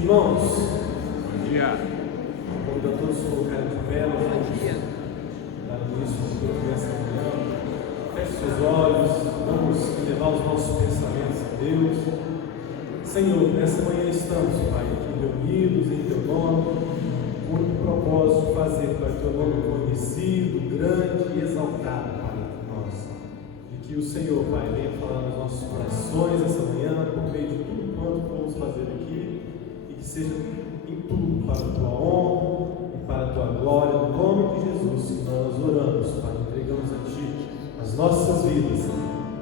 Irmãos, Bom dia. convido a todos a colocarem de pé, nós vamos dar início ao culto dessa manhã. Feche seus olhos, vamos elevar os nossos pensamentos a Deus. Senhor, nessa manhã estamos, Pai, aqui reunidos em Teu nome, com o propósito de fazer, Pai, Teu nome conhecido, grande e exaltado, Pai, entre nós. E que o Senhor, Pai, venha falar nos nossos corações essa manhã, por meio de tudo quanto vamos fazer aqui, e que seja em tudo para a Tua honra e para a Tua glória, no nome de Jesus, que nós oramos, Pai, entregamos a Ti as nossas vidas,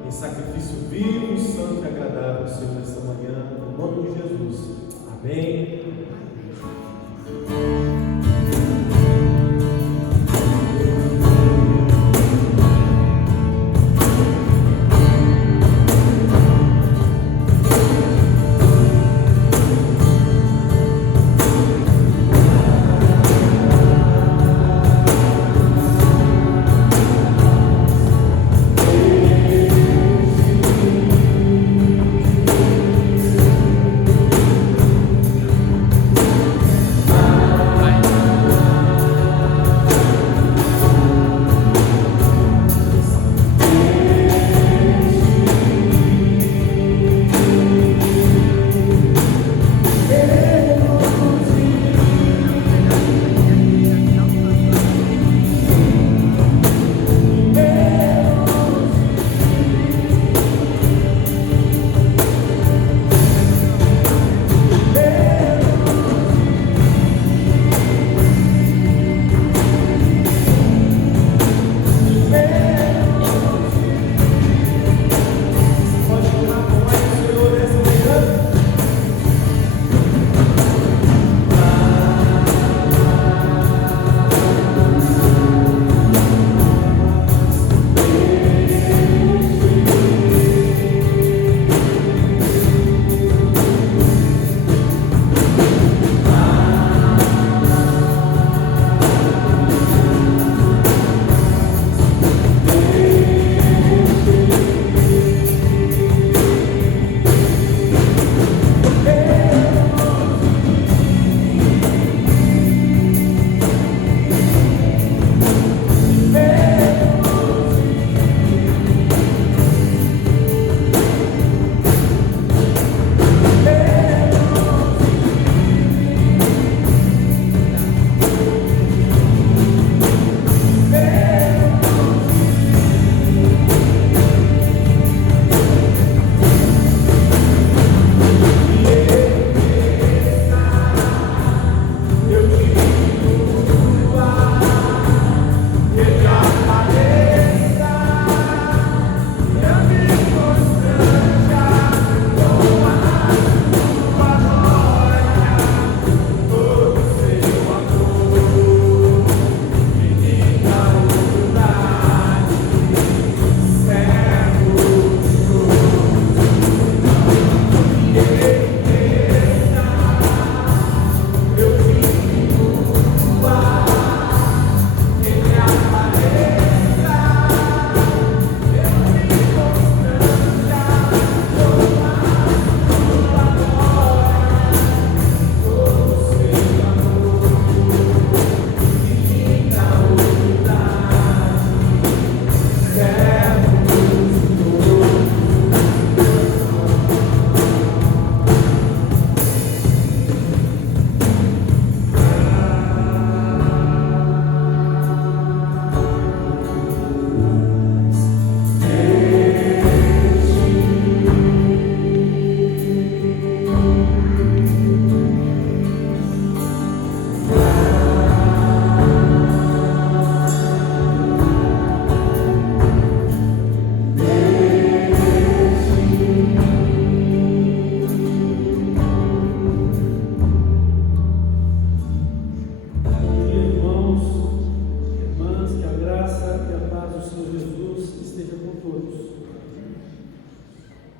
em sacrifício vivo, santo e agradável, Senhor, nessa manhã, no nome de Jesus. Amém.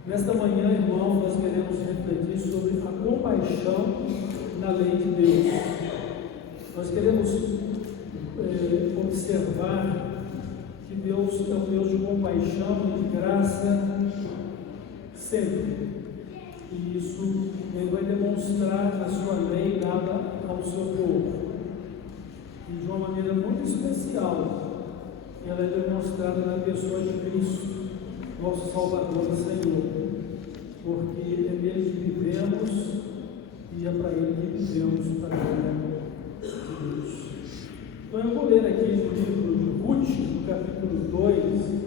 Nesta manhã, irmãos, nós queremos refletir sobre a compaixão na lei de Deus. Nós queremos observar que Deus é um Deus de compaixão e de graça sempre. E isso Ele vai demonstrar a sua lei dada ao seu povo. E de uma maneira muito especial, ela é demonstrada na pessoa de Cristo, nosso Salvador e Senhor. Porque é nele que vivemos e é para ele que vivemos, para a glória de Deus. Então eu vou ler aqui no livro de Ruth, no capítulo 2,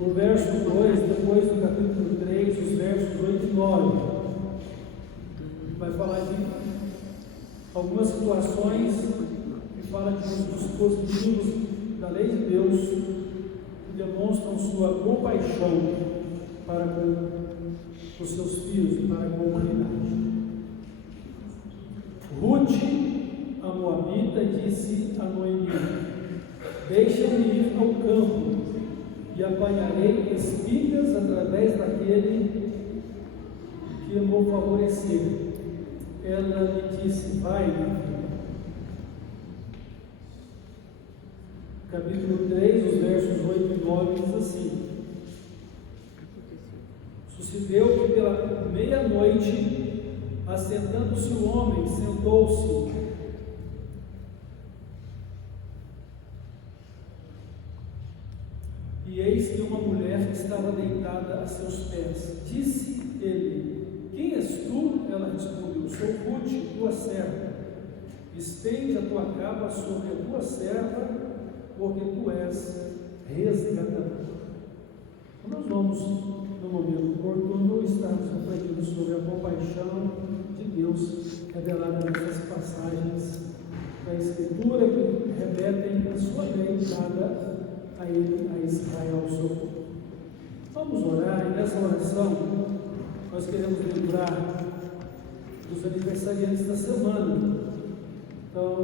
o verso 2, depois do capítulo 3, os versos 8 e 9. Vai falar de algumas situações que fala de um dos dispositivos da lei de Deus que demonstram sua compaixão para com os seus filhos e para com a humanidade. Ruth, a moabita, disse a Noemi: deixa-me ir ao campo e apanharei espigas através daquele que eu vou favorecer. Ela lhe disse: vai, minha filha. Capítulo 3, os versos 8 e 9 diz assim: sucedeu que pela meia-noite, assentando-se o homem, sentou-se e eis que uma mulher estava deitada a seus pés. Disse ele: quem és tu? Ela respondeu: sou Ruth, tua serva. Estende a tua capa sobre a tua serva, porque tu és resgatador. Nós vamos, no momento oportuno, estarmos refletindo sobre a compaixão de Deus revelada nessas passagens da Escritura que revelam a sua lei dada a ele, a Israel, ao seu povo. Vamos orar, e nessa oração nós queremos lembrar dos aniversariantes da semana. Então,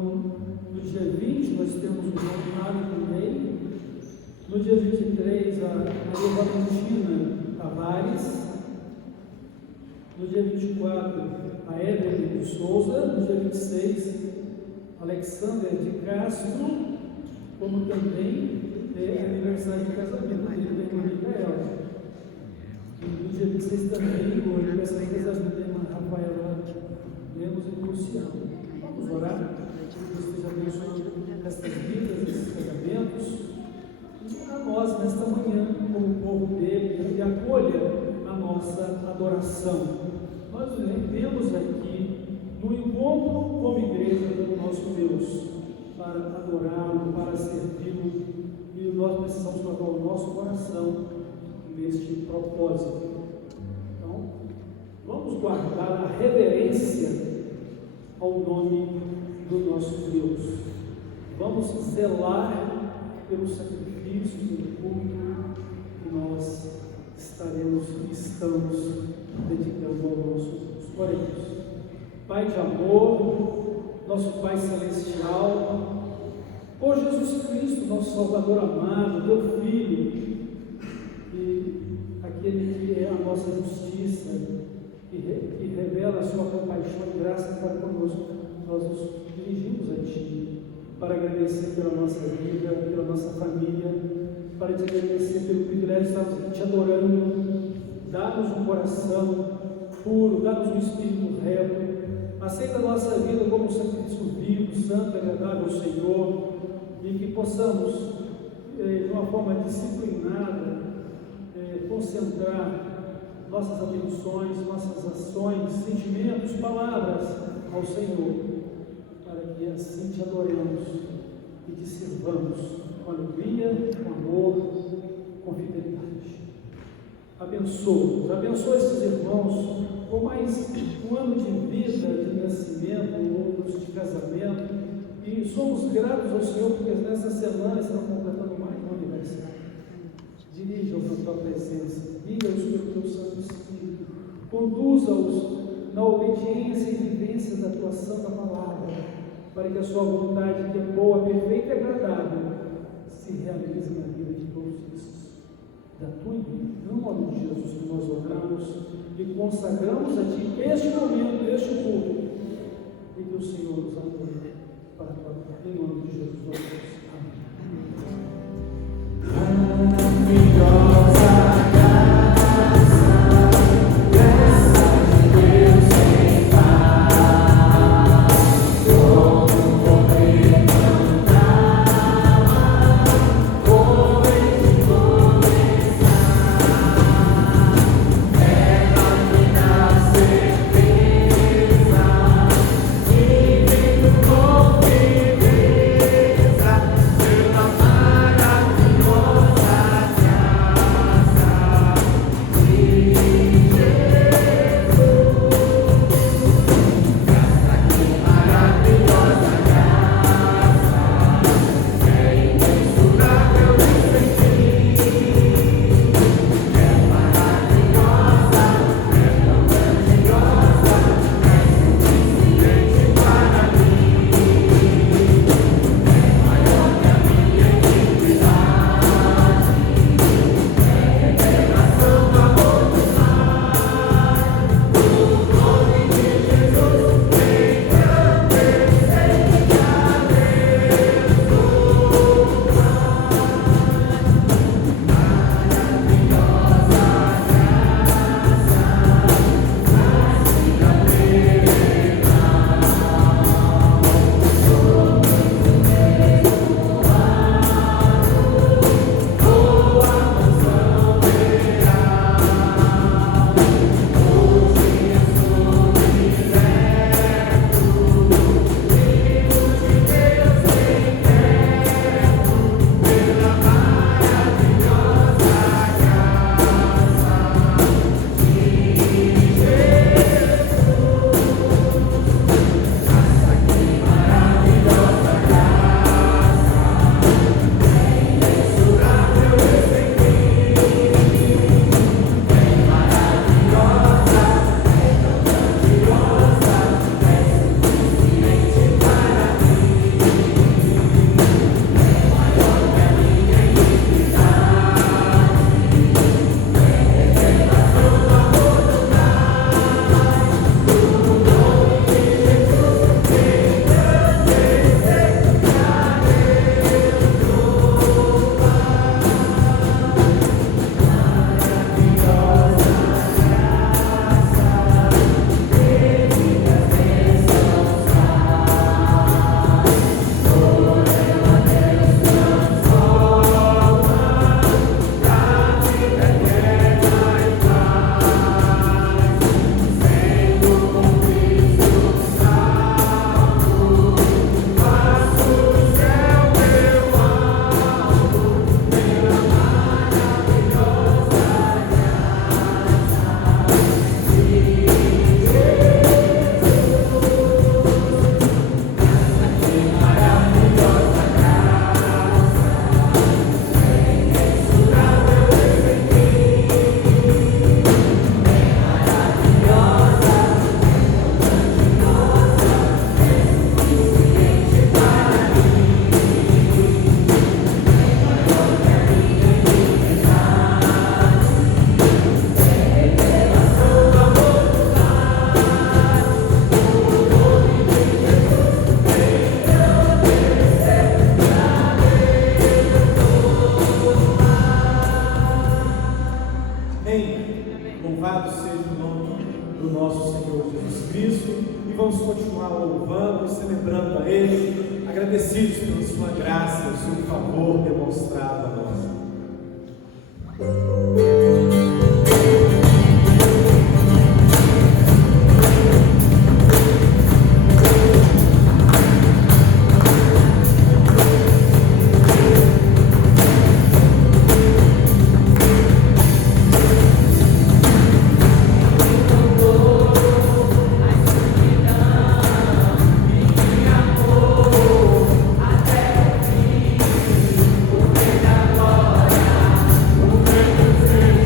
no dia 20 nós temos o João Mário do Rei, no dia 23 a Maria Valentina Tavares, no dia 24 a Evelyn de Souza, no dia 26 Alexander de Castro, como também é aniversário de casamento da irmã Micaela. E no dia 26 também o aniversário de casamento da irmã Rafaela Lemos e Luciano. Vamos orar, que Deus esteja abençoando estas vidas, esses casamentos, e a nós nesta manhã, como povo dele, que acolha a nossa adoração. Nós vemos aqui no encontro como igreja do nosso Deus, para adorá-lo, para servi-lo, e nós precisamos colocar o nosso coração neste propósito. Então, vamos guardar a reverência ao nome do nosso Deus. Vamos zelar pelo sacrifício do culto que nós estaremos e estamos dedicando ao nosso Deus. Oremos. Pai de amor, nosso Pai celestial, ó Jesus Cristo, nosso Salvador amado, teu Filho, e aquele que é a nossa justiça, que revela a sua compaixão e graça para conosco, nós nos dirigimos a Ti, para agradecer pela nossa vida, pela nossa família, para Te agradecer pelo privilégio de estarmos aqui Te adorando. Dá-nos um coração puro, dá-nos um espírito reto, aceita a nossa vida como um sacrifício vivo, santo, agradável ao Senhor, e que possamos, de uma forma disciplinada, concentrar nossas atenções, nossas ações, sentimentos, palavras ao Senhor, para que assim Te adoremos e Te sirvamos com alegria, com amor, com fidelidade. Abençoa esses irmãos com mais um ano de vida, de nascimento, outros de casamento, e somos gratos ao Senhor porque nessa semana estão completando mais um aniversário. Dirija-os na Tua presença, guia-os pelo Teu Santo Espírito, conduza-os na obediência e vivência da Tua Santa Palavra, para que a Sua vontade, que é boa, perfeita e agradável, se realize na vida de todos esses. Da Tua igreja, no nome de Jesus que nós oramos e consagramos a Ti este momento, este culto, e que o Senhor nos abençoe para a Tua glória. Em nome de Jesus, nós oramos. Amém. nosso Senhor Jesus Cristo e vamos continuar louvando e celebrando a Ele, agradecidos pela sua graça e o seu favor demonstrado a nós. Até o fim, o rei da glória, o rei dos reis.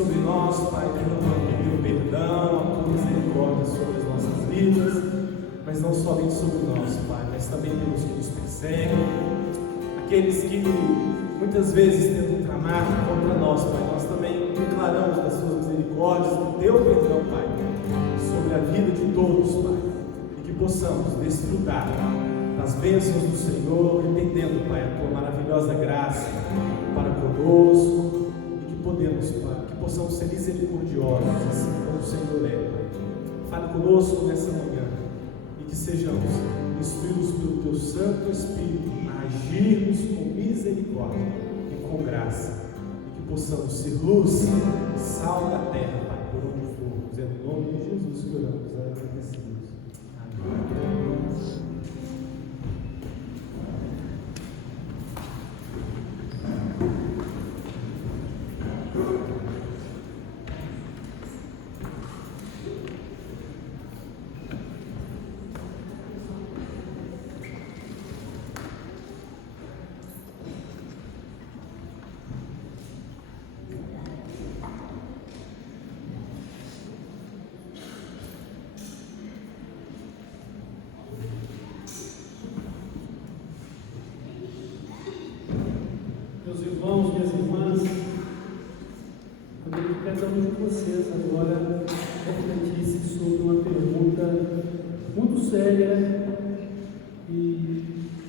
sobre nós, Pai, derramando o teu perdão, a tua misericórdia sobre as nossas vidas, mas não somente sobre nós, Pai, mas também pelos que nos perseguem, aqueles que muitas vezes tentam tramar contra nós, Pai. Nós também declaramos das suas misericórdias, do teu perdão, Pai, sobre a vida de todos, Pai, e que possamos desfrutar das bênçãos do Senhor, entendendo, Pai, a tua maravilhosa graça para conosco, e que podemos, Pai, que possamos ser misericordiosos, assim como o Senhor é, Pai. Fale conosco nessa manhã, e que sejamos instruídos pelo teu Santo Espírito a agirmos com misericórdia e com graça, e que possamos ser luz, sal da terra, Pai, por onde formos. É no nome de Jesus que oramos, agradecidos. Amém. Meus irmãos, minhas irmãs, eu queria que cada um de vocês agora refletisse sobre uma pergunta muito séria e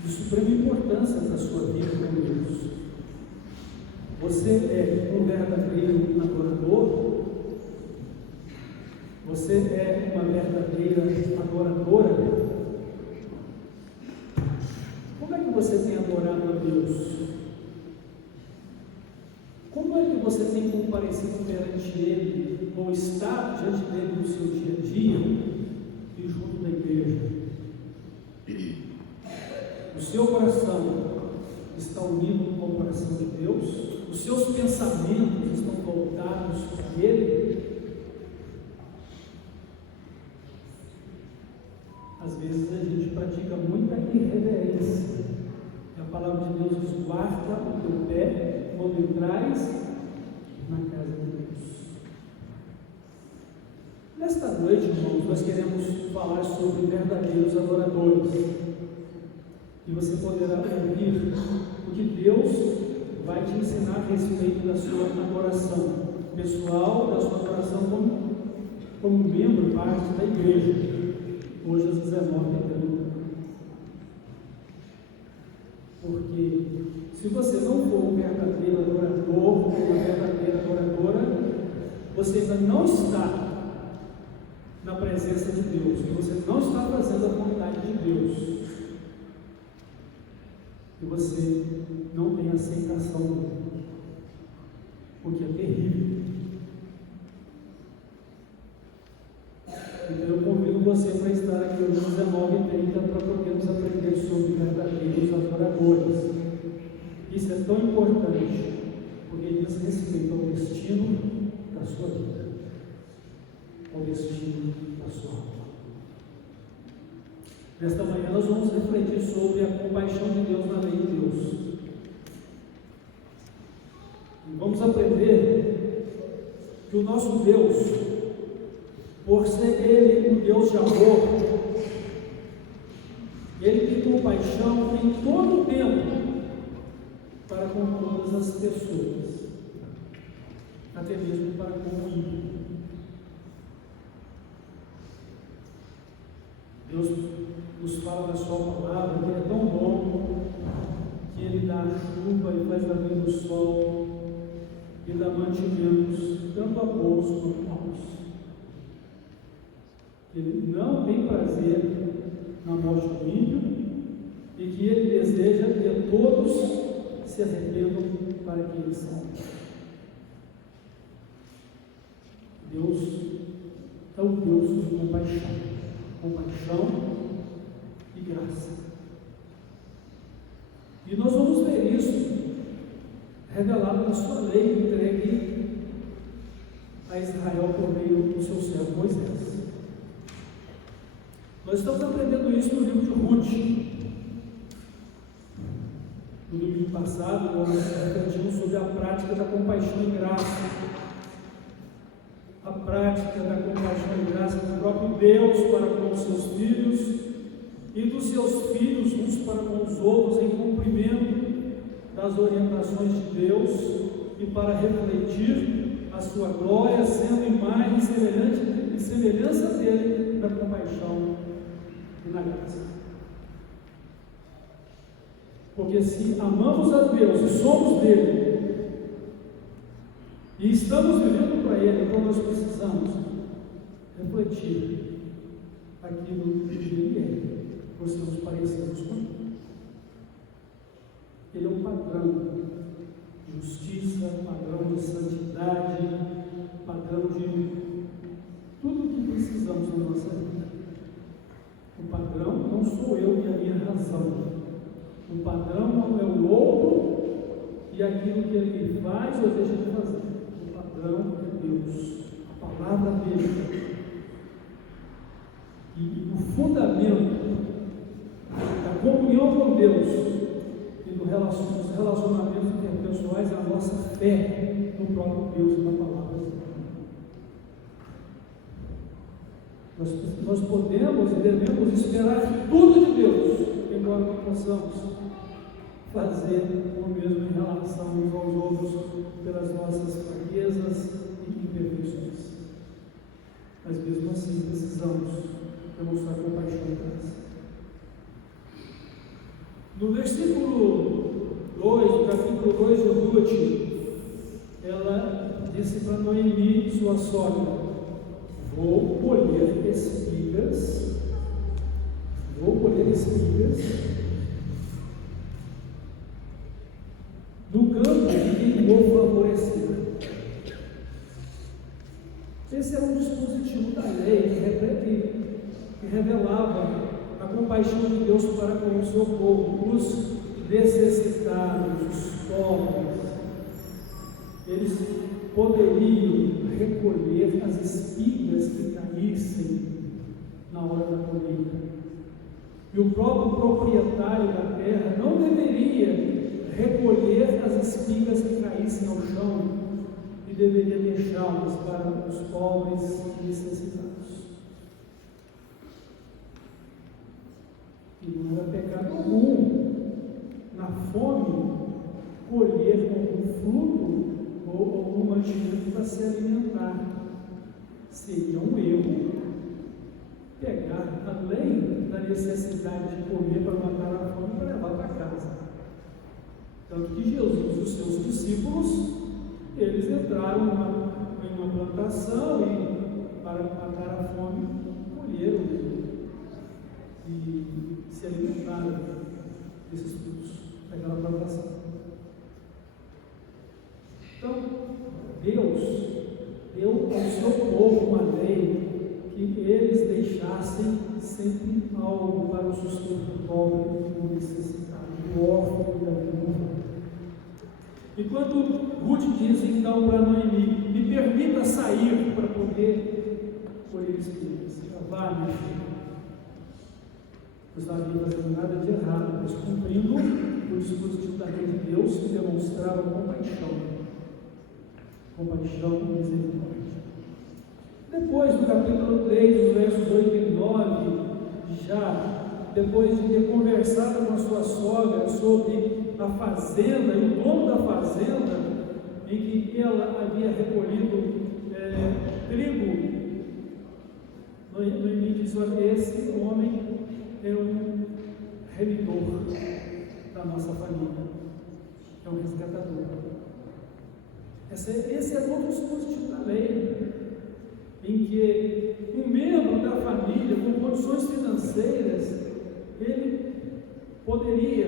de suprema importância para a sua vida com Deus. Você é um verdadeiro adorador? Você é uma verdadeira adoradora? Como é que você tem adorado a Deus? Como é que você tem comparecido perante Ele, ou está diante dele no seu dia a dia e junto da igreja? O seu coração está unido com o coração de Deus? Os seus pensamentos estão voltados para Ele? Às vezes a gente pratica muita irreverência. A palavra de Deus diz: guarda o teu pé quando entrais na casa de Deus. Nesta noite, irmãos, nós queremos falar sobre verdadeiros adoradores. E você poderá ouvir o que Deus vai te ensinar a respeito da sua adoração pessoal, da sua adoração como membro, parte da igreja. Hoje às 19h30. Porque se você não for um verdadeiro adorador, uma verdadeira adoradora, você ainda não está na presença de Deus, e você não está fazendo a vontade de Deus, e você não tem aceitação dele, o que é terrível. Então eu convido você para estar aqui hoje às 19h30 para podermos aprender sobre verdadeiros adoradores. Isso é tão importante, porque diz respeito ao destino da sua vida, ao destino da sua alma. Nesta manhã nós vamos refletir sobre a compaixão de Deus na lei de Deus. E vamos aprender que o nosso Deus, por ser Ele um Deus de amor, Ele tem compaixão em todo o tempo para com todas as pessoas, até mesmo para com o ímpio. Deus nos fala na sua palavra que Ele é tão bom que Ele dá a chuva, Ele faz abrir o sol, Ele dá mantimentos tanto a bons quanto a maus. Ele não tem prazer na morte do ímpio e que Ele deseja que todos se arrependam para que Ele salve. Deus é o Deus de compaixão e graça. E nós vamos ver isso revelado na sua lei entregue a Israel por meio do seu servo Moisés. Nós estamos aprendendo isso no livro de Ruth. No domingo passado, nós refletimos sobre a prática da compaixão e graça. prática da compaixão e graça do próprio Deus para com os seus filhos e dos seus filhos uns para com os outros, em cumprimento das orientações de Deus e para refletir a sua glória, sendo imagem e semelhança dele na compaixão e na graça. Porque se amamos a Deus e somos dele e estamos vivendo para ele, então nós precisamos refletir aquilo que ele é, por sermos parecidos com ele. Ele é um padrão de justiça, padrão de santidade, padrão de tudo o que precisamos na nossa vida. O padrão não sou eu e a minha razão. O padrão é o outro e aquilo que ele faz ou deixa de fazer. O padrão é Deus, a palavra dele. E o fundamento da comunhão com Deus e dos relacionamentos interpessoais é a nossa fé no próprio Deus e na palavra dele. Nós podemos e devemos esperar tudo de Deus, embora não possamos fazer o mesmo em relação uns aos outros pelas nossas fraquezas e imperfeições. Mas mesmo assim precisamos demonstrar compaixão e graça. No versículo 2, do capítulo 2 de Ruth, ela disse para Noemi, sua sogra: vou colher espigas no campo de quem vou favorecer. Esse era um dispositivo da lei que revelava a compaixão de Deus para com o seu povo, os necessitados, os pobres. Eles poderiam recolher as espigas que caíssem na hora da colheita. E o próprio proprietário da terra não deveria recolher as espigas que caíssem ao chão e deveria deixá-las para os pobres e necessitados. E não era pecado algum, na fome, colher algum fruto ou algum mantimento para se alimentar. Seria um erro pegar, além da necessidade de comer para matar a fome, para levar para casa. Tanto que Jesus e os seus discípulos, eles entraram em uma plantação e, para matar a fome, colheram e se alimentaram desses frutos daquela plantação. Então, Deus deu ao seu povo uma lei que eles deixassem sempre algo para o sustento do pobre e do necessitado, do órfão e da viúva. E quando Ruth diz então para Noemi: me permita sair para poder colher espigas, vá, minha filha. Não estava fazendo nada de errado, mas cumprindo o dispositivo da lei de Deus, que demonstrava compaixão e misericórdia. Depois, no capítulo 3, os versos 8 e 9, já depois de ter conversado com a sua sogra sobre a fazenda e o dono da fazenda, em que ela havia recolhido trigo, Noemi diz: olha, esse homem é um remidor da nossa família, é um resgatador. Esse é outro dispositivo da lei, em que um membro da família com condições financeiras, ele poderia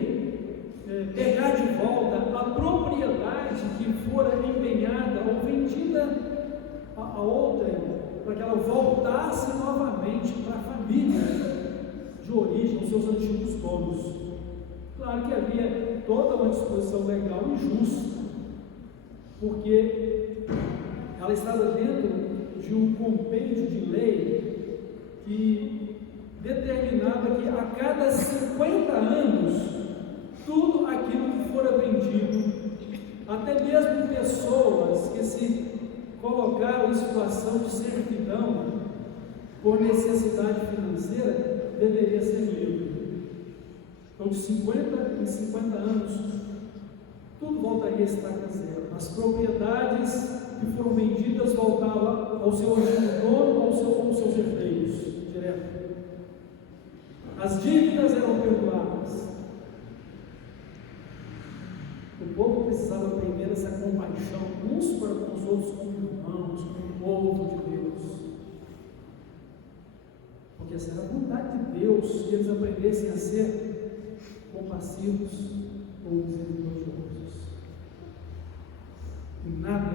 pegar de volta a propriedade que fora empenhada ou vendida a outrem, para que ela voltasse novamente para a família de origem, os seus antigos donos. Claro que havia toda uma disposição legal e justa, porque ela estava dentro de um compêndio de lei que determinava que a cada 50 anos, tudo aquilo que fora vendido, até mesmo pessoas que se colocaram em situação de servidão por necessidade financeira, deveria ser livre. Então, de 50 em 50 anos, tudo voltaria a estaca zero. As propriedades que foram vendidas voltavam ao seu antigo dono ou aos seus herdeiros, direto. As dívidas eram perdoadas. O povo precisava aprender essa compaixão uns para com os outros, como irmãos, como povo de Deus. Porque essa era a vontade de Deus, que eles aprendessem a ser compassivos ou misericordiosos. E nada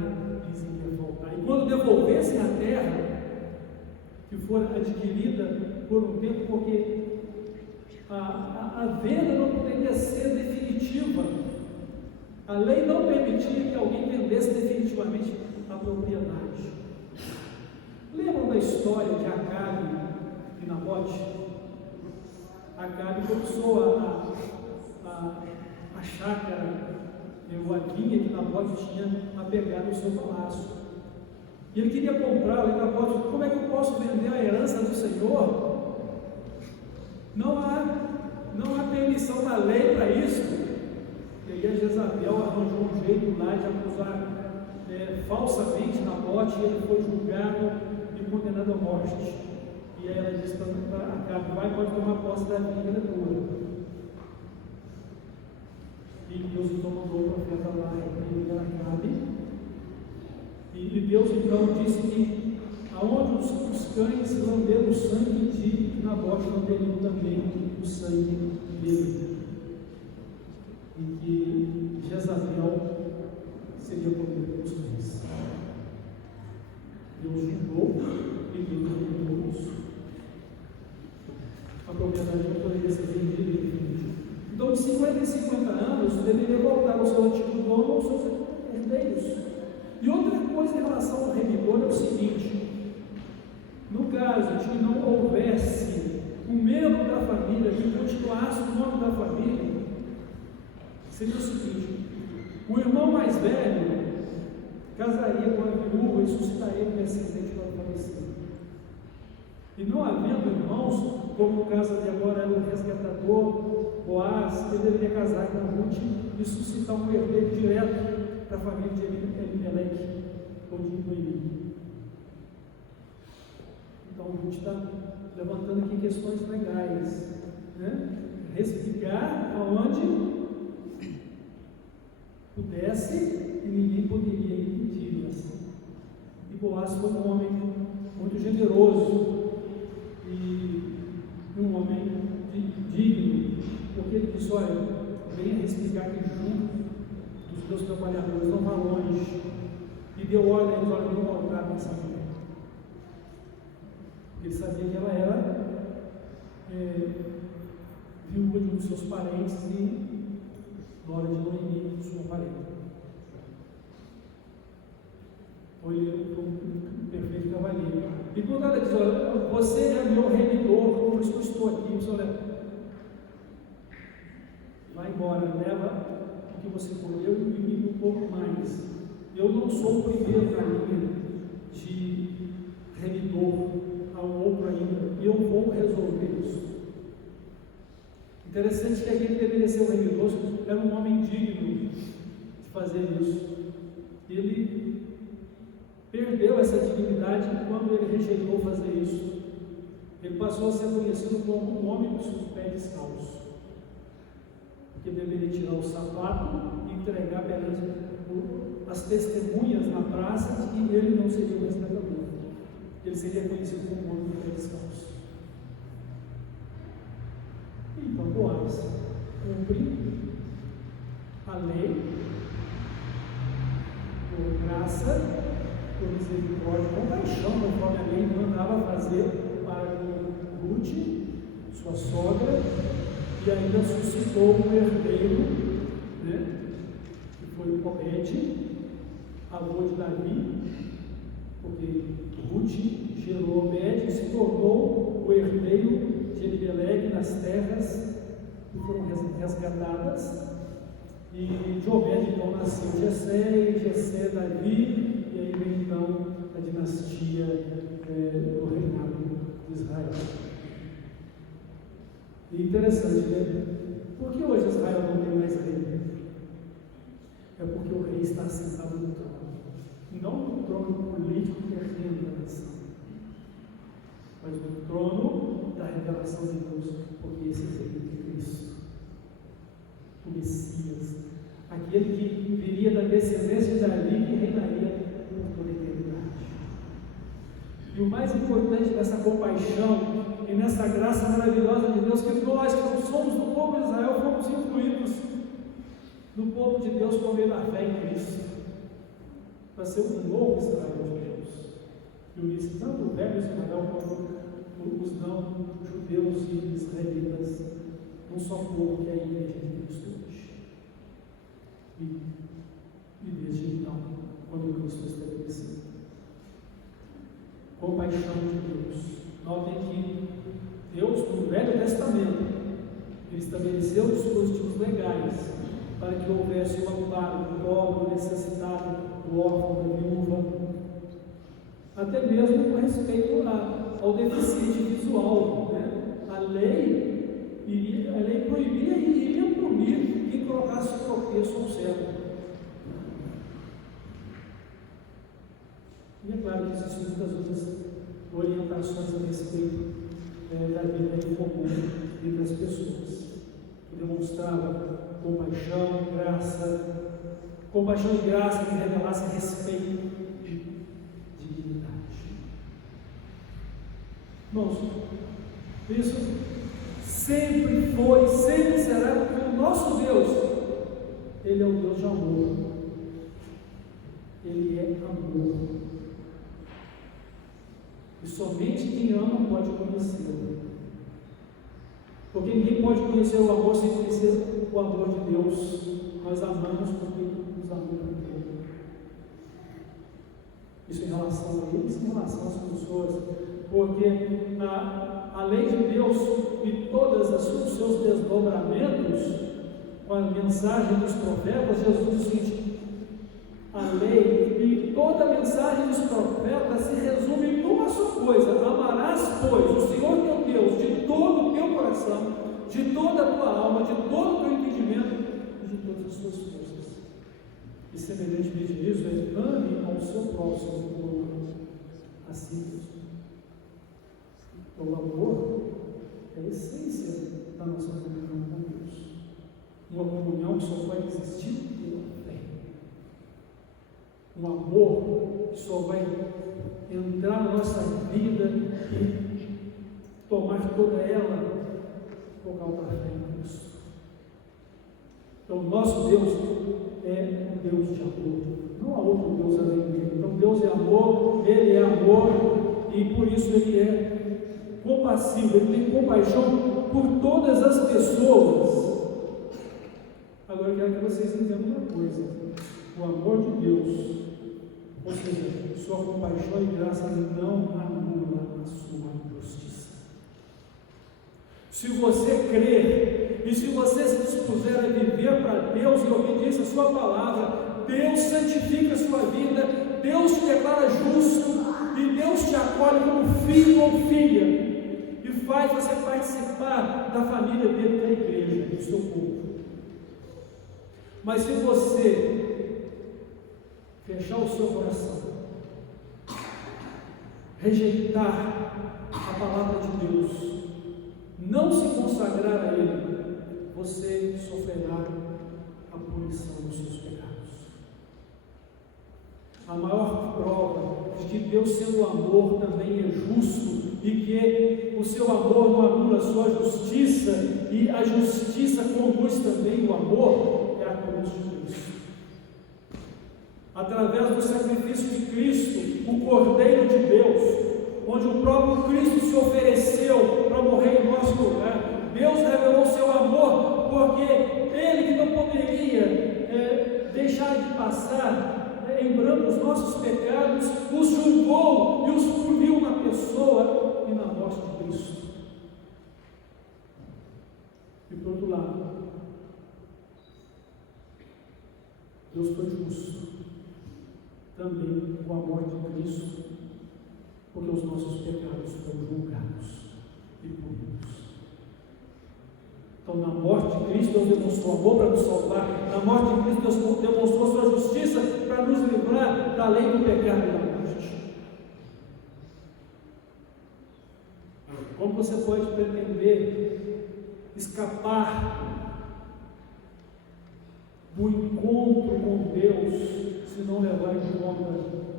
lhes iria faltar. E quando devolvessem a terra, que for adquirida por um tempo, porque a venda não poderia ser definitiva. A lei não permitia que alguém vendesse definitivamente a propriedade. Lembram da história de Acabe e Nabote? Acabe começou a chácara, a vinha que Nabote tinha apegado ao seu palácio. E ele queria comprar, e Nabote, como é que eu posso vender a herança do Senhor? Não há permissão na lei para isso. E aí a Jezabel arranjou um jeito lá de acusar falsamente Nabote, e ele foi julgado e condenado à morte. E aí ela disse para Acabe: vai, pode tomar posse da vinha tua. E Deus então mandou o profeta lá em Acabe. E Deus então disse que aonde os cães lamberam o sangue de Nabote, lamberiam também o sangue dele. E que Jezabel seria comida pelos cães. Deus julgou e Deus julgou isso. A propriedade não poderia ser vendida. Então, de 50 em 50 anos, deveria voltar ao seu antigo dono ou aos seus herdeiros. E outra coisa em relação ao remidor é o seguinte: no caso de que não houvesse um membro da família que continuasse o nome da família, seria o seguinte: o irmão mais velho casaria com a viúva e suscitaria um descendente para o falecido. E não havendo irmãos, como no caso de agora era o resgatador Boaz, ele deveria casar com Ruth e suscitar um herdeiro direto para a família de Elimelec ou de Noemi. Então Ruth está levantando aqui questões legais, né? Explicar aonde pudesse e ninguém poderia impedir assim. E Boaz foi um homem muito generoso e um homem digno, porque ele disse: olha, venha explicar que junto dos meus trabalhadores não vá longe. E deu ordem a eles: olha, não maltratem essa mulher. Ele sabia que ela era viúva de um dos seus parentes e nora de Noemi, sua parente. Foi um perfeito cavalheiro. E quando ela diz: olha, você é meu remidor, por isso que eu estou aqui, você olha, vai embora, leva o que você colheu e um pouco mais. Eu não sou o primeiro na linha de remidor a um outro ainda, e eu vou resolver isso. Interessante que aquele que deveria ser o remidor era um homem digno de fazer isso. Ele perdeu essa dignidade quando ele rejeitou fazer isso. Ele passou a ser conhecido como um homem dos pés descalços, porque deveria tirar o sapato e entregar perante as testemunhas na praça de que ele não seria o resgatador. Ele seria conhecido como um homem dos pés descalços. Então Boaz cumpre a lei por graça, por misericórdia, compaixão, conforme a lei mandava fazer para com Ruth, sua sogra, e ainda suscitou um herdeiro, né, que foi o Obed, avô de Davi, porque Ruth gerou Obed e se tornou o herdeiro de Elimelec nas terras que foram resgatadas. E de Obed então nasceu Jessé, e Jessé Davi, e aí vem então dinastia do reinado de Israel. E interessante, né? Por que hoje Israel não tem mais rei? É porque o rei está sentado no trono. Não no trono político que é reino da nação, mas no trono da revelação de Deus, porque esse rei é Cristo, o Messias, aquele que viria da descendência de Davi e reinaria por toda a eternidade. E o mais importante dessa compaixão e nessa graça maravilhosa de Deus, que nós que não somos do povo de Israel, fomos incluídos no povo de Deus por meio da fé em Cristo, para ser um novo Israel de Deus, que unisse tanto o velho Israel quanto os não judeus e israelitas num só povo, que é a igreja de Cristo hoje. E desde então, quando Cristo estabeleceu compaixão de Deus. Notem que Deus, no Velho Testamento, ele estabeleceu dispositivos legais para que houvesse o amparo do pobre, do necessitado, do órfão, da viúva, até mesmo com respeito ao deficiente visual, né? A lei proibia e iria punir quem colocasse tropeço ao cego. E é claro que existem muitas outras orientações a respeito da vida em comum entre as pessoas, que demonstrava compaixão e graça que revelasse respeito e dignidade. Irmãos, isso sempre foi, sempre será, porque o nosso Deus, Ele é um Deus de amor. Ele é amor. E somente quem ama pode conhecê-lo. Porque ninguém pode conhecer o amor sem conhecer o amor de Deus. Nós amamos porque nos amou primeiro. Isso em relação a eles, em relação às pessoas. Porque a lei de Deus e todos os seus desdobramentos, com a mensagem dos profetas, Jesus diz o seguinte: a lei e toda a mensagem dos profetas se resume em uma só coisa: amarás, pois, o Senhor teu Deus de todo o teu coração, de toda a tua alma, de todo o teu entendimento e de todas as tuas forças. E semelhantemente disso, ame ao seu próximo como a si mesmo. O amor é a essência da nossa comunhão com Deus. Uma comunhão que só pode existir pela fé. Um amor que só vai entrar na nossa vida e tomar toda ela por causa da fé em Cristo. Então, nosso Deus é um Deus de amor. Não há outro Deus além dele. Então, Deus é amor, Ele é amor, e por isso Ele é compassivo, Ele tem compaixão por todas as pessoas. Agora eu quero que vocês entendam uma coisa: o amor de Deus, ou seja, sua compaixão e graça, não anula a sua justiça. Se você crer e se você se dispuser a viver para Deus em obediência à sua palavra, Deus santifica a sua vida, Deus te declara justo e Deus te acolhe como filho ou filha e faz você participar da família dele, da igreja, do seu povo. Mas se você fechar o seu coração, rejeitar a palavra de Deus, não se consagrar a Ele, você sofrerá a punição dos seus pecados. A maior prova de que Deus, sendo amor, também é justo e que o seu amor não anula a sua justiça e a justiça conduz também o amor, é a cruz de Cristo. Através do sacrifício de Cristo, o Cordeiro de Deus, onde o próprio Cristo se ofereceu para morrer em nosso lugar, Deus revelou seu amor, porque Ele, que não poderia deixar de passar em branco os nossos pecados, os julgou e os puniu na pessoa e na morte de Cristo. E por outro lado, Deus foi justo também com a morte de Cristo porque os nossos pecados foram julgados e punidos. Então, na morte de Cristo, Deus demonstrou amor para nos salvar. Na morte de Cristo, Deus demonstrou a sua justiça para nos livrar da lei do pecado e da morte. Como você pode pretender escapar do encontro com Deus se não levar em conta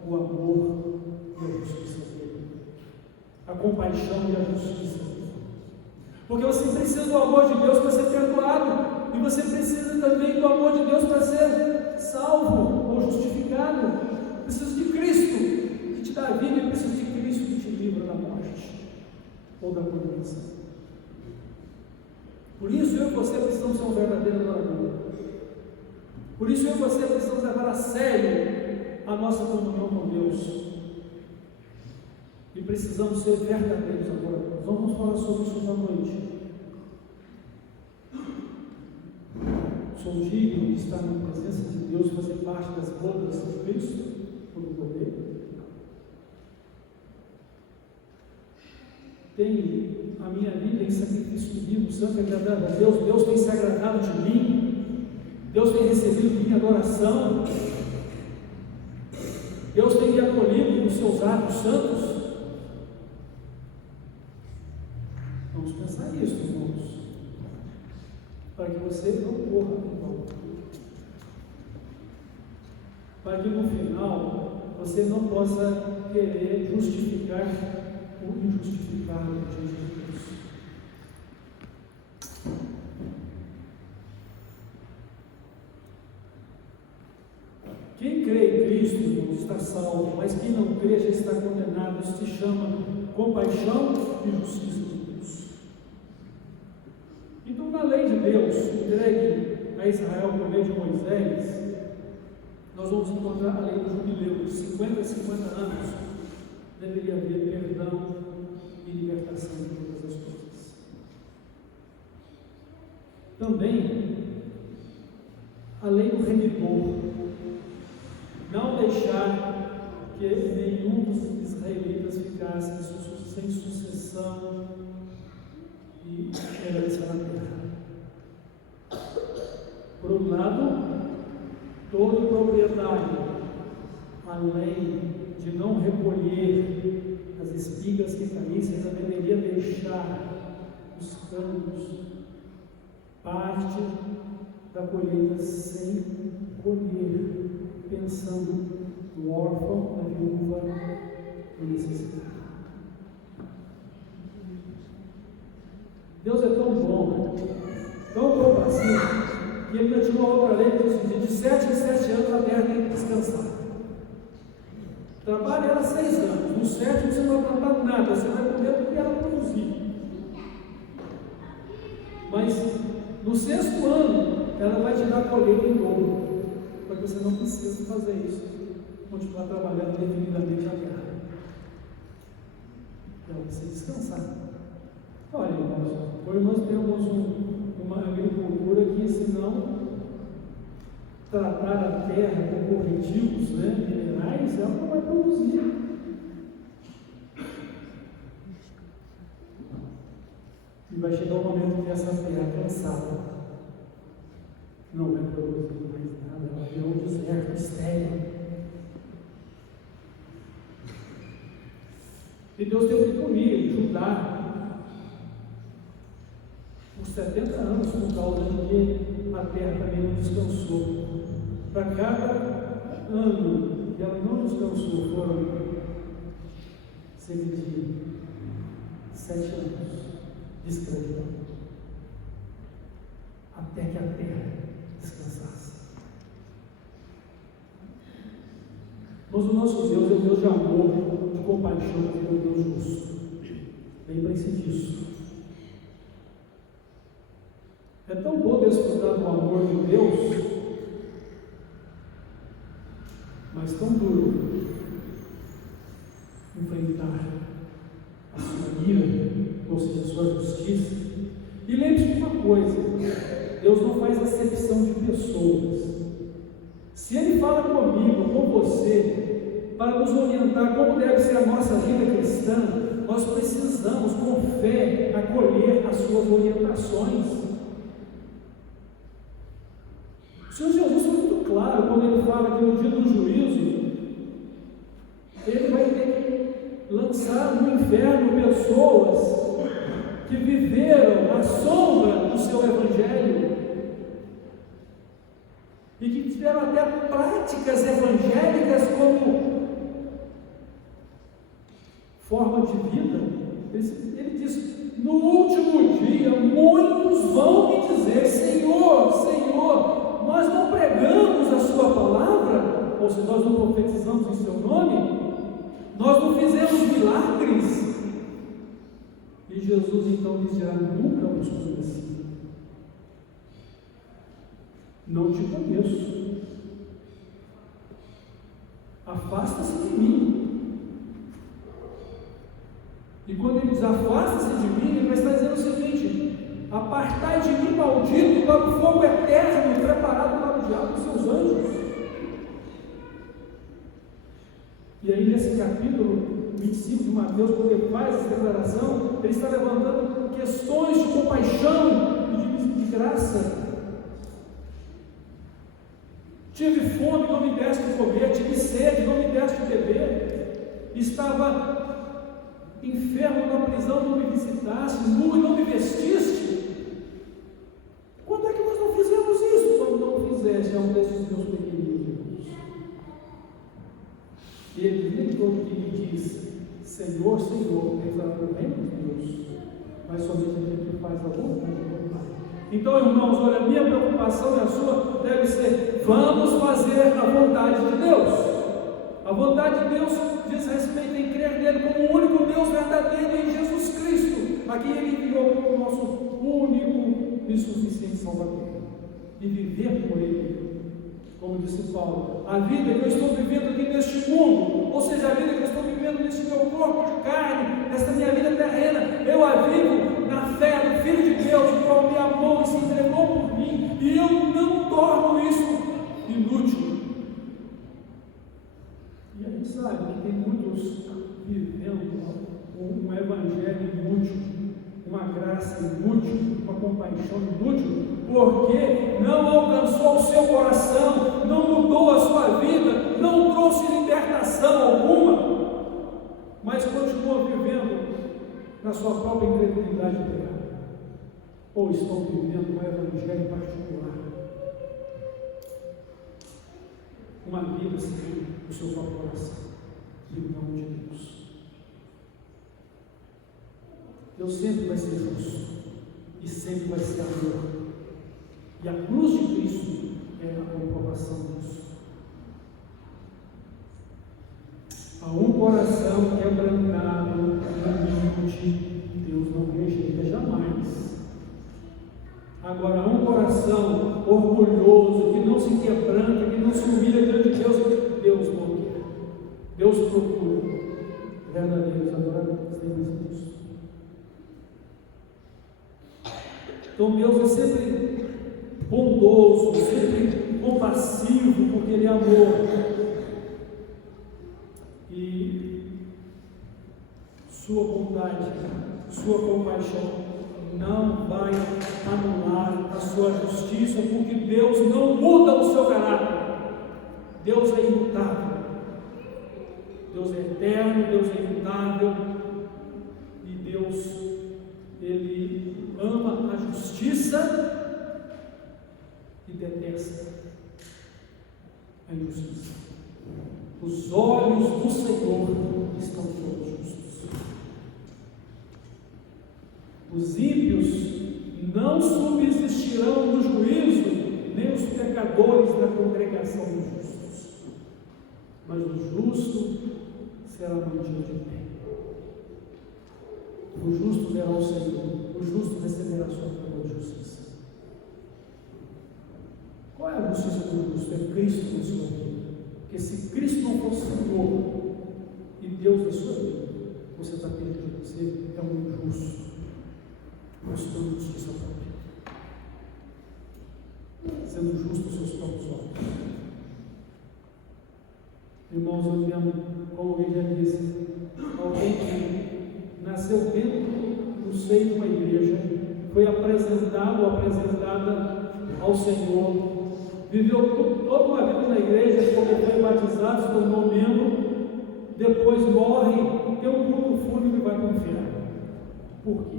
o amor e a justiça dele, a compaixão e a justiça dele? Porque você precisa do amor de Deus para ser perdoado, e você precisa também do amor de Deus para ser salvo ou justificado. Precisa de Cristo que te dá a vida, e precisa de Cristo que te livra da morte ou da condenação. Por isso eu e você precisamos ser um verdadeiro adorador. Por isso eu e você precisamos levar a sério a nossa comunhão com Deus. E precisamos ser verdadeiros adoradores. Vamos falar sobre isso esta noite. Sou digno de estar na presença de Deus, fazer parte das bodas de Cristo, por poder. Tenho a minha vida em sacrifício vivo, santo e agradável a Deus. Deus tem se agradado de mim. Deus tem recebido minha adoração. Deus tem me acolhido nos seus atos santos. Vamos pensar nisso, irmãos, para que você não corra em volta, para que no final você não possa querer justificar o injustificável diante de Deus. Quem crê em Cristo, irmãos, está salvo, mas quem não crê já está condenado. Isso se chama compaixão e justiça de Deus. Então, na lei de Deus, entregue a Israel por meio de Moisés, nós vamos encontrar a lei do jubileu, de 50 a 50 anos, deveria haver perdão e libertação de todas as coisas. Também, a lei do remidor, não deixar que nenhum dos israelitas ficasse sem sucessão e herança na terra. Por outro lado, todo proprietário, a lei de não recolher as espigas que caíssem, ainda deveria deixar os campos, parte da colheita sem colher, pensando no órfão, na viúva, no necessitado. Deus é tão bom assim, que Ele ainda tinha uma outra lei que diz assim: de 7 em 7 anos a terra tem que descansar. Trabalhe ela 6 anos, no 7 você não vai plantar nada, você vai comer porque ela produzir. Mas no 6º ano, ela vai te dar colheita em dobro, para que você não precise fazer isso, continuar trabalhando indefinidamente a terra. Para você descansar. Olha, irmãos, nós temos uma agricultura que, se não tratar a terra com corretivos, minerais, ela não vai produzir. E vai chegar o momento que essa terra cansada não vai produzir mais nada, ela virou um deserto estéril. E Deus teve que punir Judá por 70 anos, por causa de que a terra também não descansou. Para cada ano que ela não descansou, foram cerca de 7 anos de escravidão, até que a terra descansasse. Mas o nosso Deus é um Deus de amor, de compaixão, é um Deus justo. Lembrem-se disso. É tão bom desfrutar do amor de Deus, mas tão duro enfrentar a sua ira, ou seja, a sua justiça. E lembre-se de uma coisa: Deus não faz acepção de pessoas. Se Ele fala comigo, com você, para nos orientar como deve ser a nossa vida cristã, nós precisamos, com fé, acolher as suas orientações. O Senhor Jesus foi muito claro quando ele fala que no dia do juízo, ele vai ter que lançar no inferno pessoas que viveram à sombra do seu evangelho e que tiveram até práticas evangélicas como forma de vida. Ele diz: no último dia muitos vão me dizer: Senhor, Senhor, nós não pregamos a sua palavra, ou se nós não profetizamos em seu nome, nós não fizemos milagres. E Jesus então lhes dirá: nunca vos conheci, não te conheço, afasta-se de mim. E quando ele diz afasta-se de mim, ele vai estar dizendo o seguinte: apartai de mim, maldito, para o fogo eterno preparado para o diabo e seus anjos. E aí nesse capítulo 25 de Mateus, quando ele faz essa declaração, ele está levantando questões de compaixão e de graça. Tive fome, não me deste de comer; tive sede, não me deste de beber; estava enfermo na prisão, não me visitaste; nu e não me vestiste. Quando é que nós não fizemos isso? Quando não fizeste a um desses meus pequeninos irmãos. E ele nem todo que lhe diz Senhor, Senhor, entrará no reino de Deus, mas somente aquele que faz a vontade do Pai. Então, irmãos, olha, a minha preocupação e a sua deve ser: vamos fazer a vontade de Deus. A vontade de Deus diz respeito em crer nele como o único Deus verdadeiro, em Jesus Cristo, a quem ele enviou como o nosso único e suficiente Salvador, e viver por ele. Como disse Paulo, a vida que eu estou vivendo aqui neste mundo, ou seja, a vida que eu estou vivendo neste meu corpo de carne, nesta minha vida terrena, eu a vivo na fé do Filho de Deus, o qual me amou e se entregou por mim, e eu não torno isso inútil. E a gente sabe que tem muitos vivendo um evangelho inútil, uma graça inútil, uma compaixão inútil, porque não alcançou o seu coração, não mudou a sua vida, não trouxe libertação alguma, mas continua vivendo na sua própria incredulidade e pecado, ou estão vivendo um evangelho particular, uma vida segundo o seu próprio coração, em nome de Deus. Deus sempre vai ser justo e sempre vai ser amor. E a cruz de Cristo é a comprovação disso. A um coração quebrantado e humilde, Deus não rejeita jamais. Agora, um coração orgulhoso, que não se quebranta, que não se humilha diante de Deus, Deus não quer. Deus procura verdadeiros adoradores. Lembra-se disso. Então Deus é sempre bondoso, sempre compassivo, porque Ele é amor. E sua bondade, sua compaixão não vai anular a sua justiça, porque Deus não muda o seu caráter. Deus é imutável. Deus é eterno, Deus é imutável. E Deus, Ele ama a justiça e detesta a injustiça. Os olhos do Senhor estão sobre os justos. Os ímpios não subsistirão no juízo, nem os pecadores na congregação dos justos, mas o justo será mantido de pé. O justo verá o Senhor, o justo receberá a sua coroa de justiça. Qual é a justiça do justo? É Cristo na sua vida. Porque se Cristo não for Senhor e Deus na sua vida, você está perdido. Você é um injusto, buscando justiça própria, sendo justo aos seus próprios olhos. Irmãos, eu lembro, como eu já disse, alguém que nasceu dentro do seio de uma igreja, foi apresentado ou apresentada ao Senhor, viveu toda uma vida na igreja, porque foi batizado, se tornou membro, depois morre, tem um culto fúnebre e vai para o inferno. Por quê?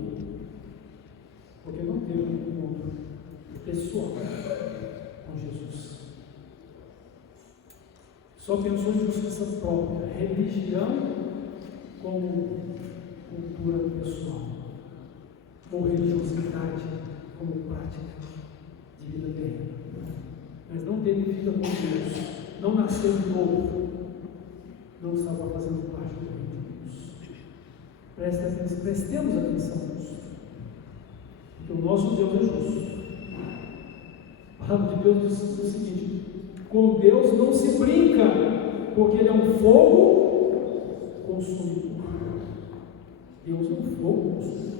Porque não teve um encontro pessoal com Jesus. Só pensou em justiça própria, religião como cultura pessoal, ou religiosidade como prática de vida terrena. Mas não teve vida com Deus, não nasceu de novo, não estava fazendo parte do reino de Deus. Prestemos atenção nisso, porque o nosso Deus é justo. A palavra de Deus diz o seguinte: com Deus não se brinca, porque Ele é um fogo consumidor. Deus é um fogo consumidor.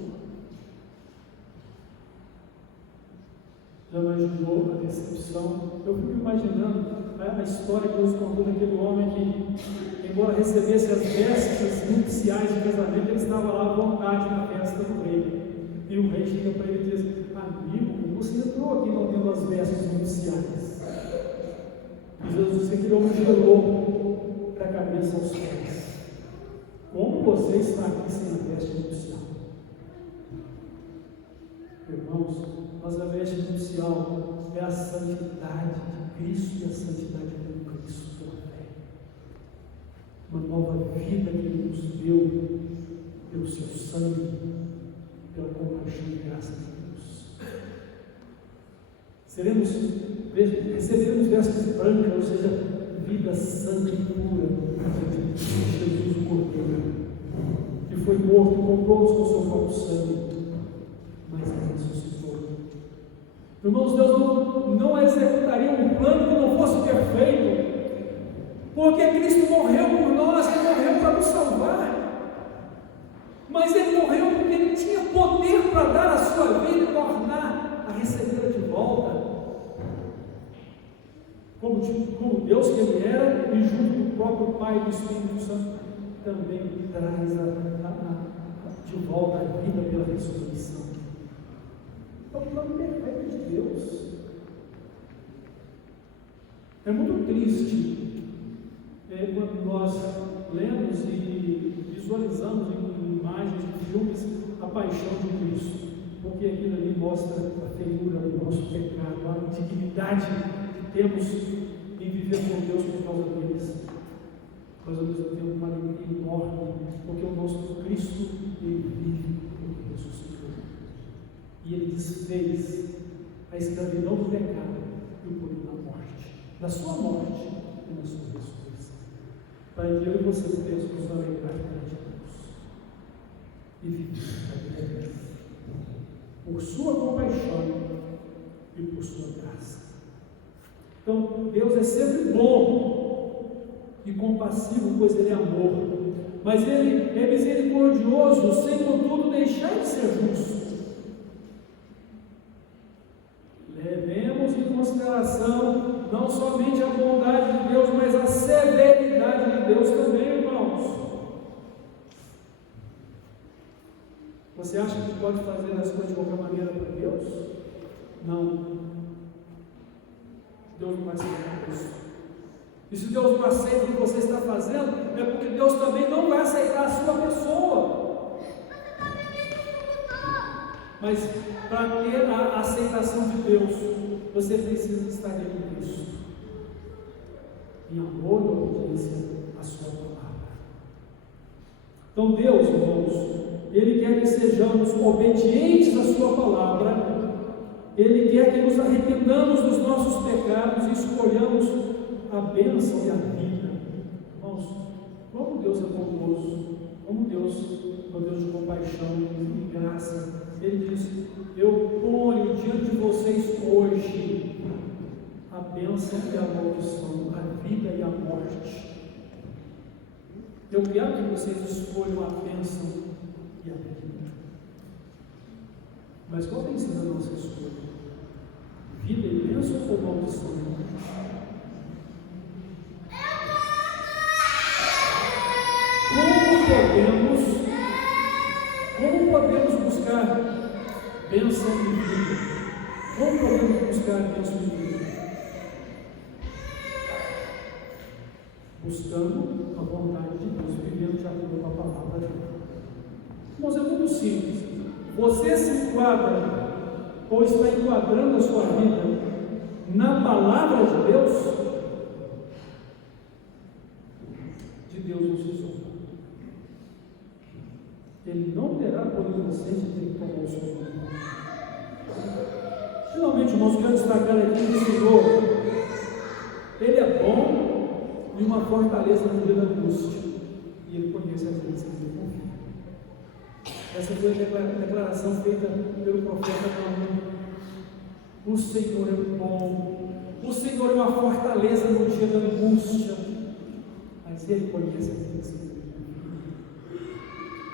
Já imaginou a decepção? Eu fico imaginando a história que Deus contou daquele homem que, embora recebesse as vestes nupciais de casamento, ele estava lá à vontade na festa do rei. E o rei chega para ele e diz: amigo, você entrou aqui não tendo as vestes nupciais. E Jesus disse que aquele homem gelou da cabeça aos pés. Como você está aqui sem a veste nupcial? Irmãos, mas a veste nupcial é a santidade de Cristo e a santidade de Cristo pela fé. Uma nova vida que Ele nos deu pelo seu sangue, pela compaixão e graça de Deus. Receberemos vestes brancas, ou seja, vida santa e pura de Jesus o Cordeiro, que foi morto e comprou-nos com o seu próprio sangue, mas que ressuscitou. Irmãos, Deus não executaria um plano que não fosse perfeito, porque Cristo morreu por nós, Ele morreu para nos salvar, mas Ele morreu porque Ele tinha poder para dar a sua vida e tornar a recebê-la de volta, como Deus que Ele era, e junto do próprio Pai e do Espírito Santo, também traz de volta a vida pela ressurreição. É o plano perfeito de Deus. É muito triste quando nós lemos e visualizamos em imagens de filmes a paixão de Cristo, porque aquilo ali mostra a feiura do nosso pecado, a indignidade que temos em viver com Deus por causa deles. Mas ao mesmo tempo uma alegria enorme, porque o nosso Cristo, Ele vive porque ressuscitou. E Ele desfez a escravidão do pecado e o poder da morte, da sua morte e da sua ressurreição, para que eu e você pudéssemos nos alegrar perante Deus e viver por sua compaixão e por sua graça. Então, Deus é sempre bom e compassivo, pois Ele é amor, mas Ele é misericordioso, sem contudo deixar de ser justo. Levemos em consideração não somente a bondade de Deus, mas a severidade de Deus também, irmãos. Você acha que pode fazer as coisas de qualquer maneira para Deus? Não. Deus não vai aceitar isso. E se Deus não aceita o que você está fazendo, é porque Deus também não vai aceitar a sua pessoa. Mas para ter a aceitação de Deus, você precisa estar em Cristo, em amor e obediência à sua palavra. Então Deus, irmãos, Ele quer que sejamos obedientes à sua palavra. Ele quer que nos arrependamos dos nossos pecados e escolhamos a bênção e a vida. Irmãos, como Deus é bondoso, como Deus é um Deus de compaixão e graça. Ele diz: eu ponho diante de vocês hoje a bênção e a maldição, a vida e a morte. Eu quero que vocês escolham a bênção e a vida. Mas qual tem sido a nossa escolha? Vida e bênção ou maldição? podemos buscar bênção de vida? Como podemos buscar bênção de vida? Buscando a vontade de Deus, vivendo de acordo com a palavra de Deus. Mas é muito simples. Você se enquadra ou está enquadrando a sua vida na palavra de Deus? De Deus não se zomba. Ele não terá por inocente de ter que tomar o seu nome. Finalmente, irmãos, quero destacar aqui que o Senhor, Ele é bom e uma fortaleza no dia da angústia. E Ele conhece aqueles que Ele confia. Essa foi a declaração feita pelo profeta Naum. O Senhor é bom, o Senhor é uma fortaleza no dia da angústia. Mas Ele conhece aqueles que Ele confia.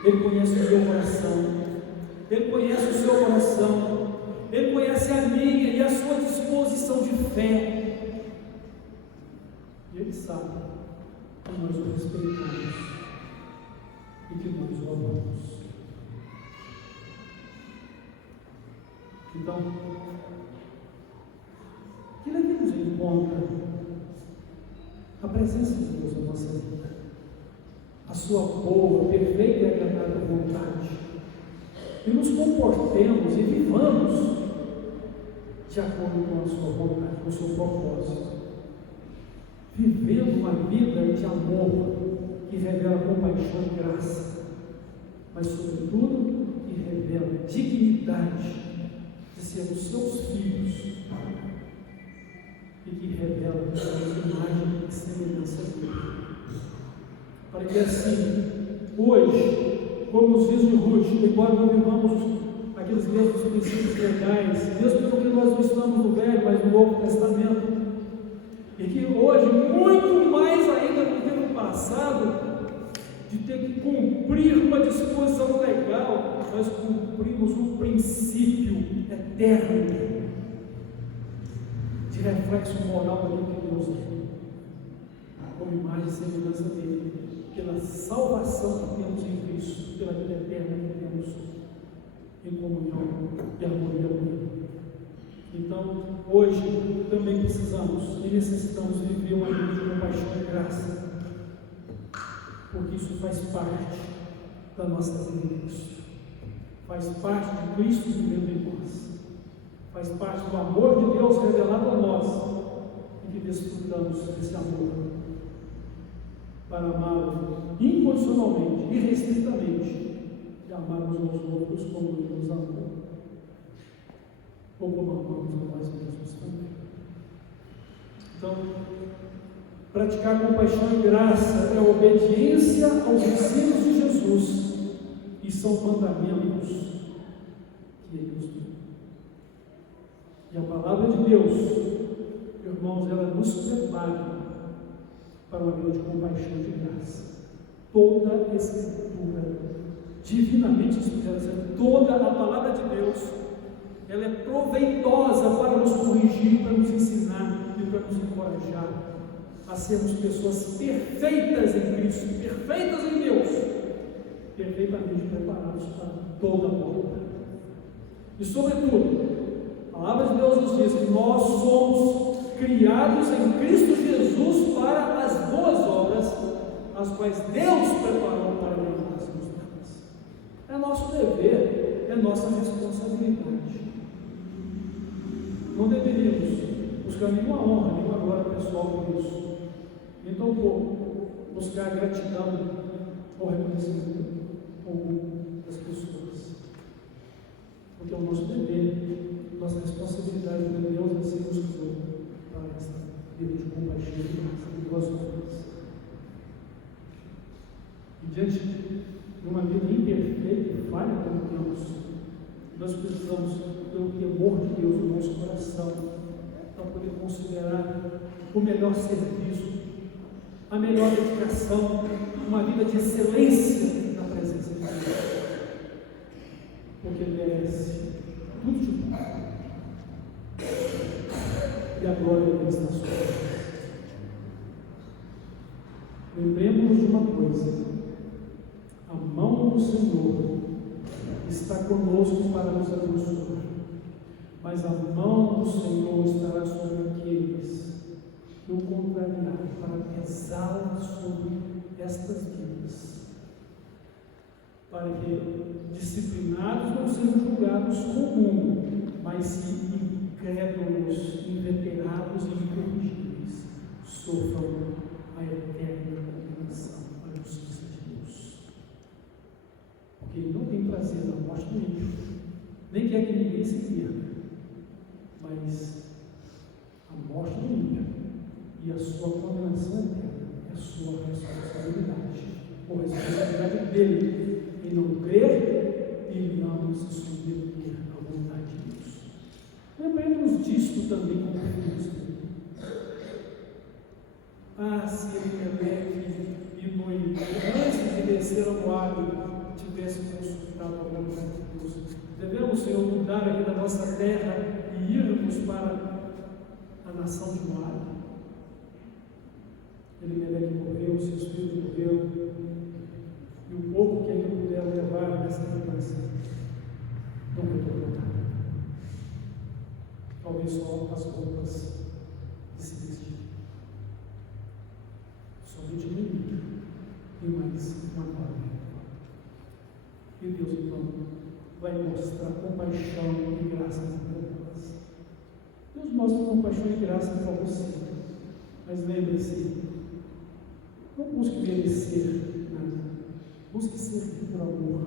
Ele conhece o seu coração, Ele conhece o seu coração, Ele conhece a minha e a sua disposição de fé. E Ele sabe que nós o respeitamos e que nós o amamos. Então, que levemos em conta a presença de Deus na nossa vida, a sua boa, perfeita e agradável vontade, e nos comportemos e vivamos de acordo com a sua vontade, com o seu propósito, vivendo uma vida de amor que revela compaixão e graça, mas sobretudo que revela dignidade de sermos seus filhos e que revela a sua imagem e semelhança dele. Para que assim, hoje, como nos diz o Ruth, embora não vivamos aqueles mesmos princípios legais, mesmo porque nós não estamos no Velho, mas no Novo Testamento, e que hoje, muito mais ainda do que no passado, de ter que cumprir uma disposição legal, nós cumprimos um princípio eterno de reflexo moral daquilo que Deus é, como imagem e semelhança dele, pela salvação que temos em Cristo, pela vida eterna que temos em comunhão e harmonia com Ele. Então, hoje também precisamos e necessitamos viver uma vida de compaixão e graça, porque isso faz parte da nossa vida em Cristo, faz parte de Cristo vivendo em nós, faz parte do amor de Deus revelado a nós e que desfrutamos desse amor para amá-lo incondicionalmente, irrestritamente, e amarmos uns aos outros como Ele nos amou, ou como amamos a nós mesmos também. Então, praticar compaixão e graça é obediência aos ensinos de Jesus e são mandamentos que Ele nos deu. E a palavra de Deus, irmãos, ela nos prepara para uma vida de compaixão e de graça. Toda a Escritura, divinamente inspirada, toda a palavra de Deus, ela é proveitosa para nos corrigir, para nos ensinar e para nos encorajar a sermos pessoas perfeitas em Cristo, perfeitas em Deus, perfeitamente preparados para toda a obra. E sobretudo, a palavra de Deus nos diz que nós somos criados em Cristo Jesus para as boas obras, as quais Deus preparou para nós. É nosso dever, é nossa responsabilidade. Não deveríamos buscar nenhuma honra, nenhuma glória pessoal por isso, nem tampouco buscar gratidão ou reconhecimento comum das pessoas, porque é o nosso dever, nossa responsabilidade de Deus é ser nos criou para essa vida de compaixão e graça de boas obras. E diante de uma vida imperfeita e falha como temos, nós precisamos ter o temor de Deus no nosso coração para poder considerar o melhor serviço, a melhor dedicação, uma vida de excelência na presença de Deus, porque Ele merece tudo de bom e a glória de Deus na sua vida. Lembremos-nos de uma coisa: do Senhor está conosco para nos abençoar, mas a mão do Senhor estará sobre aqueles que o contrariarem, para pesá-la sobre estas vidas, para que disciplinados não sejam julgados com o mundo, mas se incrédulos, inveterados e incorrigíveis sofram a eterna condenação, a justiça de Deus. Porque Ele não tem prazer na morte do ímpio, nem quer que ninguém se perca, mas a morte do ímpio e a sua condenação eterna é a sua responsabilidade, ou responsabilidade dele, em não crer e não se submeter à vontade de Deus. Lembremos disto também como filhos dele. Se Elimelec e Noemi, antes de descer ao Moabe, tivessem consultado a vontade de Deus, devemos, Senhor, mudar aqui da nossa terra e irmos para a nação de Moabe. Elimelec morreu, seus filhos morreram, e o povo que ele puder levar nessa lembrança não retornou nada. Talvez só as roupas de se vestir. Somente um inimigo e mais uma nova. E Deus então vai mostrar compaixão e graça para nós. Deus mostra compaixão e graça para você. Mas lembre-se, não busque merecer nada. Busque ser por amor.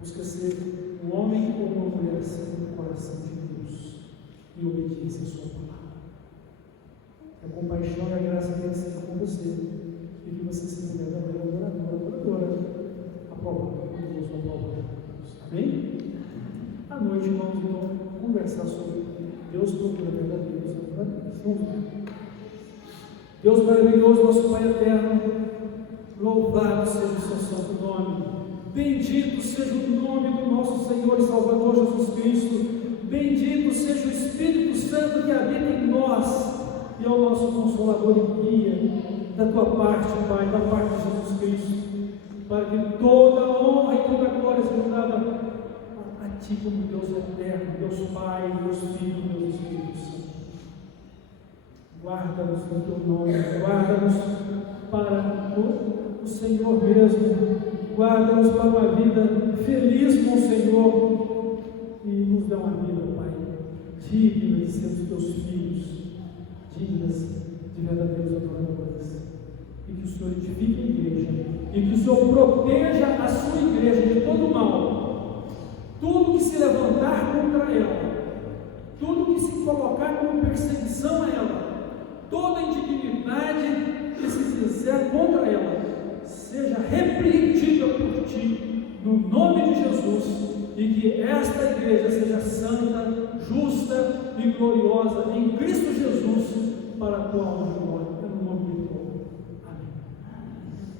Busque ser um homem ou uma mulher segundo o coração de Deus, em obediência à sua palavra. Que a compaixão e a graça dele seja com você, e que você se mulher da adoradora, aprovada por Deus, aprovada por Deus. Amém? À noite vamos então conversar sobre Deus procura verdadeiros adoradores. Vamos lá. Deus maravilhoso, nosso Pai eterno, louvado seja o seu santo nome, bendito seja o nome do nosso Senhor e Salvador Jesus Cristo, bendito seja o Espírito Santo que habita em nós e é o nosso Consolador e guia da tua parte, Pai, da parte de Jesus Cristo, para que toda honra e toda glória seja dada a Ti como Deus eterno, Deus Pai, Deus Filho, Deus Espírito Santo. Guarda-nos no Teu nome, guarda-nos para o Senhor mesmo, guarda-nos para uma vida feliz com o Senhor e nos dá uma vida, Pai, digna de sermos Teus filhos, dignas de verdadeiros adoradores, e que o Senhor edifique a igreja, e que o Senhor proteja a sua igreja de todo mal, tudo que se levantar contra ela, tudo que se colocar como perseguição a ela, toda indignidade que se fizer contra ela, seja repreendida por Ti, no nome de Jesus, e que esta igreja seja santa, justa e gloriosa em Cristo Jesus, para a tua honra.